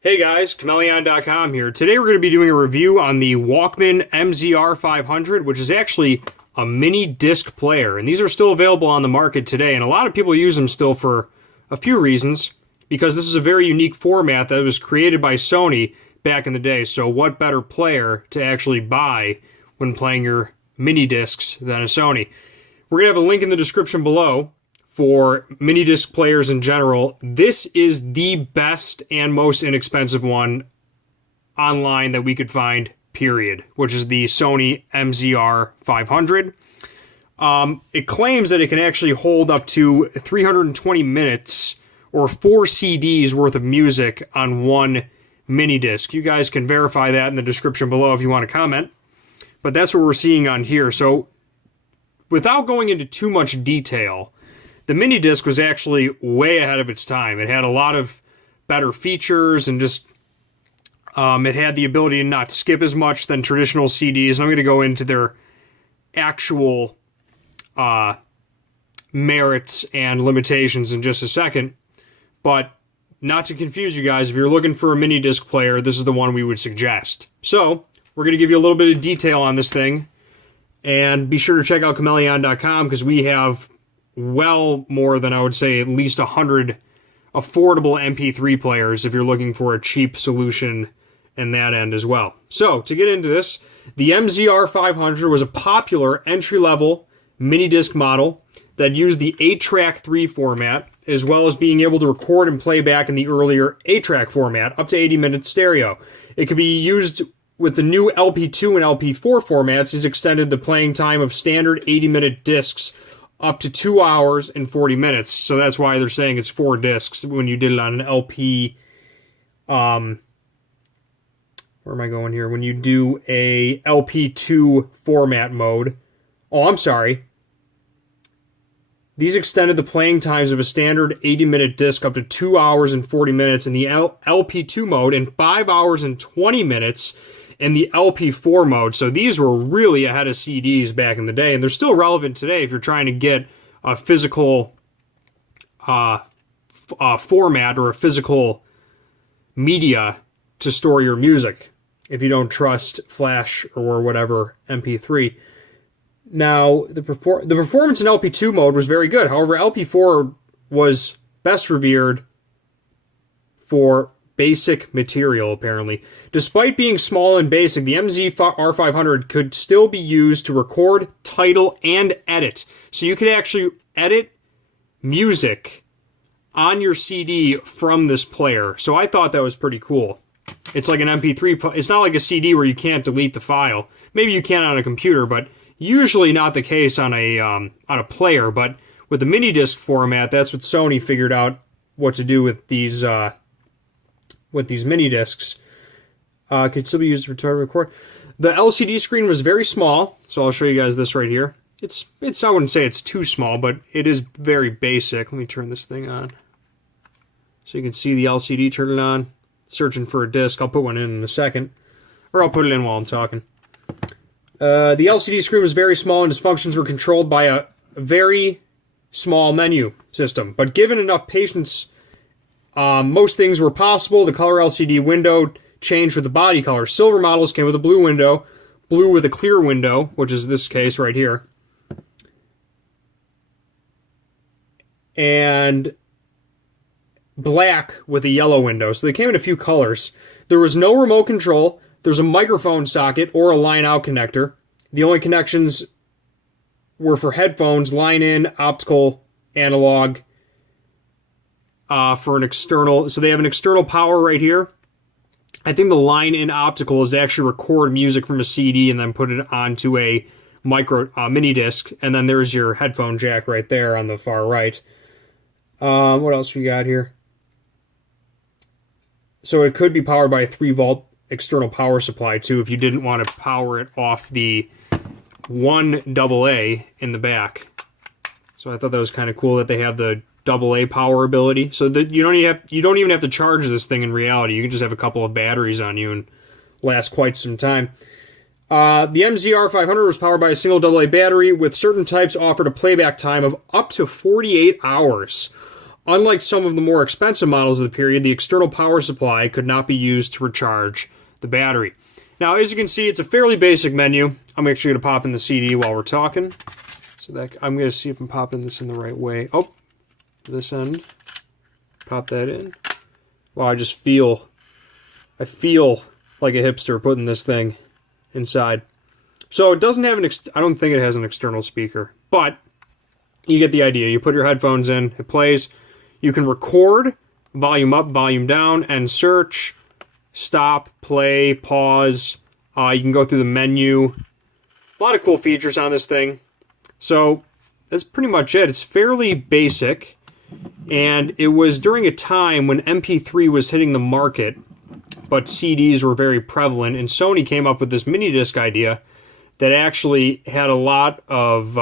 Hey guys, Chmelaeon.com here. Today we're going to be doing a review on the Walkman MZ-R500, which is actually a mini disc player. And these are still available on the market today, and a lot of people use them still for a few reasons, because this is a very unique format that was created by Sony back in the day. So what better player to actually buy when playing your mini discs than a Sony? We're going to have a link in the description below for mini disc players in general. This is the best and most inexpensive one online that we could find, period, which is the Sony MZ-R500. It claims that it can actually hold up to 320 minutes or 4 CDs worth of music on one mini disc. You guys can verify that in the description below if you want to comment. But that's what we're seeing on here. So without going into too much detail, the mini disc was actually way ahead of its time. It had a lot of better features, and just it had the ability to not skip as much than traditional CDs. And I'm going to go into their actual merits and limitations in just a second. But not to confuse you guys, if you're looking for a mini disc player, this is the one we would suggest. So we're going to give you a little bit of detail on this thing. And be sure to check out Chmelaeon.com, because we have well more than, I would say, at least 100 affordable MP3 players if you're looking for a cheap solution in that end as well. So, to get into this, the MZ-R500 was a popular entry-level mini disc model that used the 8-track 3 format, as well as being able to record and play back in the earlier 8-track format, up to 80 minutes stereo. It could be used with the new LP2 and LP4 formats. These extended the playing time of standard 80-minute discs up to 2 hours and 40 minutes. So that's why they're saying it's 4 discs when you did it on an LP. Where am I going here? When you do a LP2 format mode. Oh, I'm sorry. These extended the playing times of a standard 80-minute disc up to 2 hours and 40 minutes in the LP2 mode, and 5 hours and 20 minutes in the LP4 mode. So these were really ahead of CDs back in the day, and they're still relevant today if you're trying to get a physical format or a physical media to store your music, if you don't trust Flash or whatever MP3. Now, the performance in LP2 mode was very good. However, LP4 was best revered for basic material, apparently. Despite being small and basic, the MZ-R500 could still be used to record, title, and edit. So you could actually edit music on your CD from this player. So I thought that was pretty cool. It's like an MP3. It's not like a CD where you can't delete the file. Maybe you can on a computer, but usually not the case on a player. But with the mini disc format, that's what Sony figured out what to do with these mini discs. Could still be used to record. The LCD screen was very small, so I'll show you guys this right here. It's I wouldn't say it's too small, but it is very basic. Let me turn this thing on so you can see the LCD turning on. Searching for a disc. I'll put one in a second, or I'll put it in while I'm talking. The LCD screen was very small, and its functions were controlled by a very small menu system. But given enough patience, most things were possible. The color LCD window changed with the body color. Silver models came with a blue window, blue with a clear window, which is this case right here, and black with a yellow window. So they came in a few colors. There was no remote control. There's a microphone socket or a line-out connector. The only connections were for headphones, line-in, optical, analog, for an external. So they have an external power right here. I think the line-in optical is to actually record music from a CD and then put it onto a mini disc. And then there's your headphone jack right there on the far right. What else we got here? So it could be powered by a 3-volt external power supply too, if you didn't want to power it off the 1 AA in the back. So I thought that was kind of cool that they have the AA power ability, so that you don't even have to charge this thing in reality. You can just have a couple of batteries on you and last quite some time. The MZ-R500 was powered by a single AA battery, with certain types offered a playback time of up to 48 hours. unlike some of the more expensive models of the period, the external power supply could not be used to recharge the battery. Now, as you can see, it's a fairly basic menu. I'm actually going to pop in the CD while we're talking. So that I'm going to see if I'm popping this in the right way. Oh, this end. Pop that in. Wow, I feel like a hipster putting this thing inside. So it doesn't have I don't think it has an external speaker, but you get the idea. You put your headphones in, it plays. You can record, volume up, volume down, and search, stop, play, pause. You can go through the menu. A lot of cool features on this thing. So that's pretty much it. It's fairly basic, and it was during a time when MP3 was hitting the market, but CDs were very prevalent, and Sony came up with this mini disc idea that actually had a lot of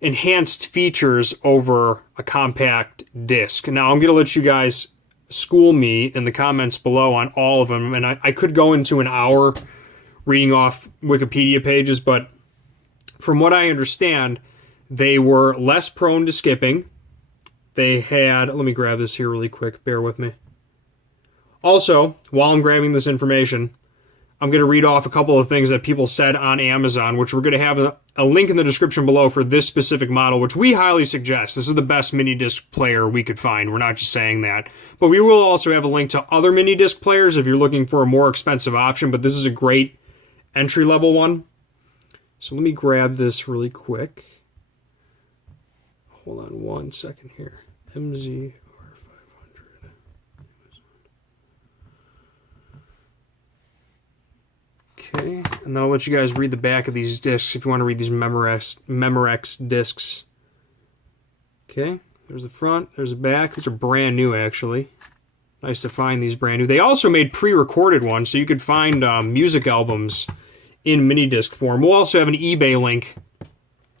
enhanced features over a compact disc. Now, I'm going to let you guys school me in the comments below on all of them, and I could go into an hour reading off Wikipedia pages, but from what I understand, they were less prone to skipping. They had, let me grab this here really quick, bear with me. Also, while I'm grabbing this information, I'm going to read off a couple of things that people said on Amazon, which we're going to have a link in the description below for this specific model, which we highly suggest. This is the best mini disc player we could find. We're not just saying that. But we will also have a link to other mini disc players if you're looking for a more expensive option, but this is a great entry-level one. So let me grab this really quick. Hold on one second here. MZ-R500. Okay, and then I'll let you guys read the back of these discs if you want to read these Memorex discs. Okay, there's the front, there's the back. These are brand new, actually. Nice to find these brand new. They also made pre-recorded ones, so you could find music albums in mini disc form. We'll also have an eBay link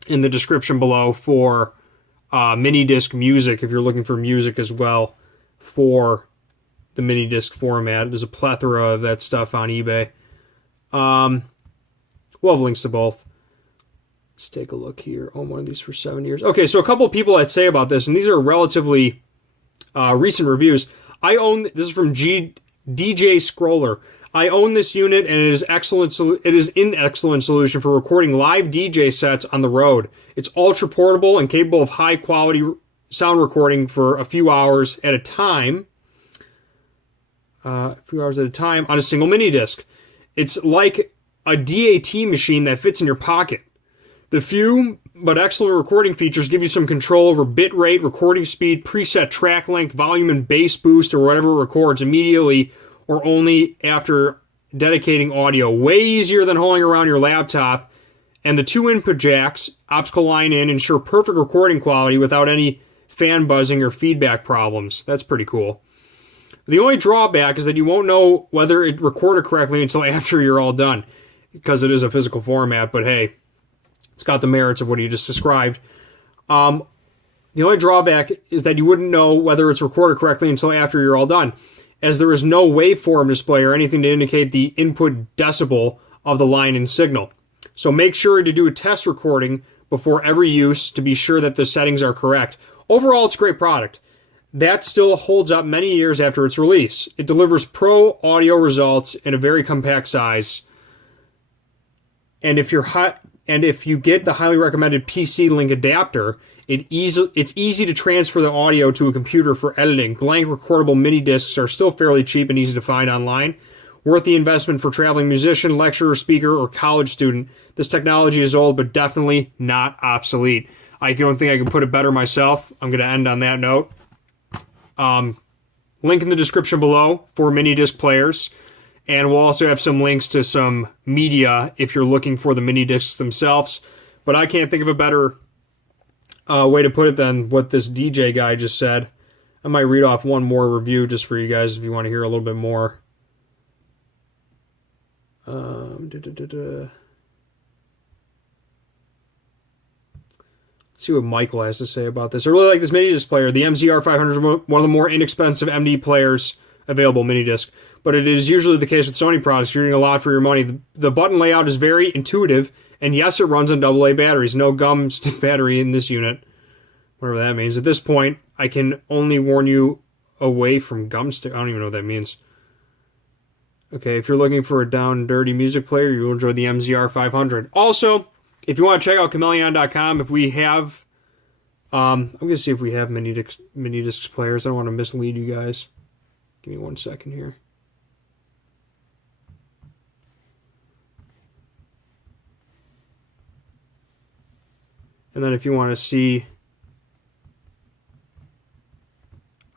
in the description below for mini disc music if you're looking for music as well for the mini disc format. There's a plethora of that stuff on eBay. We'll have links to both. Let's take a look here. Oh, one of these for 7 years. Okay, so a couple of people that say about this, and these are relatively recent reviews. This is from DJ Scroller. I own this unit, and it is excellent. It is an excellent solution for recording live DJ sets on the road. It's ultra portable and capable of high quality sound recording for a few hours at a time. On a single mini disc. It's like a DAT machine that fits in your pocket. The few but excellent recording features give you some control over bit rate, recording speed, preset track length, volume and bass boost, or whatever it records immediately or only after dedicating audio. Way easier than holding around your laptop. And the 2 input jacks, optical line in, ensure perfect recording quality without any fan buzzing or feedback problems. That's pretty cool. The only drawback is that you won't know whether it recorded correctly until after you're all done, because it is a physical format, but hey, it's got the merits of what you just described. The only drawback is that you wouldn't know whether it's recorded correctly until after you're all done, as there is no waveform display or anything to indicate the input decibel of the line in signal. So make sure to do a test recording before every use to be sure that the settings are correct. Overall, it's a great product. That still holds up many years after its release. It delivers pro audio results in a very compact size. And if you get the highly recommended PC Link adapter, it's easy to transfer the audio to a computer for editing. Blank recordable mini discs are still fairly cheap and easy to find online. Worth the investment for traveling musician, lecturer, speaker, or college student. This technology is old, but definitely not obsolete. I don't think I can put it better myself. I'm going to end on that note. Link in the description below for mini disc players, and we'll also have some links to some media if you're looking for the mini discs themselves. But I can't think of a better way to put it than what this DJ guy just said. I might read off one more review just for you guys if you want to hear a little bit more. Let's see what Michael has to say about this. I really like this mini disc player. The MZ-R500 is one of the more inexpensive MD players available mini disc, but it is usually the case with Sony products. You're getting a lot for your money. The button layout is very intuitive, and yes, it runs on AA batteries. No gum stick battery in this unit. whatever that means. At this point, I can only warn you away from gum stick. I don't even know what that means. Okay, if you're looking for a down and dirty music player, you'll enjoy the MZ-R500. Also, if you want to check out Chmelaeon.com, if we have, I'm going to see if we have Minidisc players. I don't want to mislead you guys. Give me 1 second here. And then if you want to see,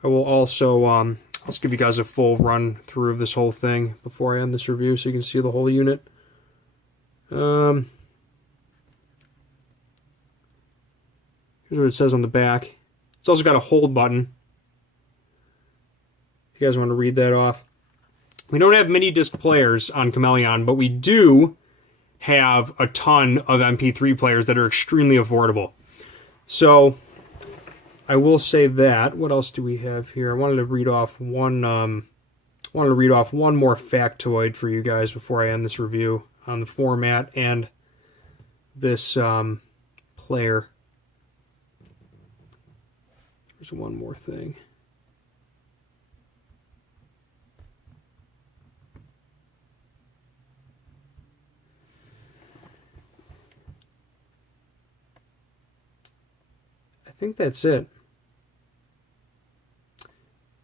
I will also, I'll just give you guys a full run through of this whole thing before I end this review so you can see the whole unit. Here's what it says on the back. It's also got a hold button. If you guys want to read that off. We don't have mini disc players on Chmelaeon, but we do have a ton of MP3 players that are extremely affordable. So I will say that. What else do we have here? I wanted to read off one more factoid for you guys before I end this review on the format and this player. There's one more thing. I think that's it.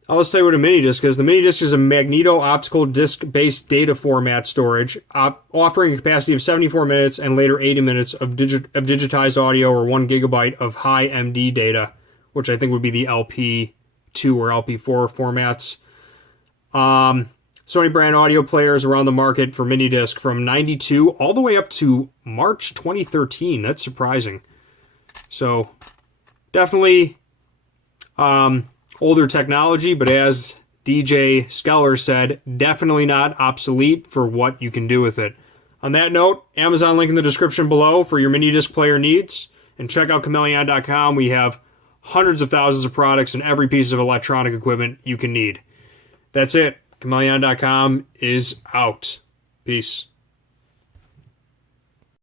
I'll just tell you what a mini disc is. The mini disc is a magneto-optical disc-based data format storage, offering a capacity of 74 minutes and later 80 minutes of digitized audio or 1 gigabyte of high MD data, which I think would be the LP2 or LP4 formats. Sony brand audio players are on the market for mini disc from 92 all the way up to March 2013. That's surprising. So definitely older technology, but as DJ Skeller said, definitely not obsolete for what you can do with it. On that note, Amazon link in the description below for your mini disc player needs, and check out Chmelaeon.com. We have hundreds of thousands of products and every piece of electronic equipment you can need. That's it. Chmelaeon.com is out. Peace.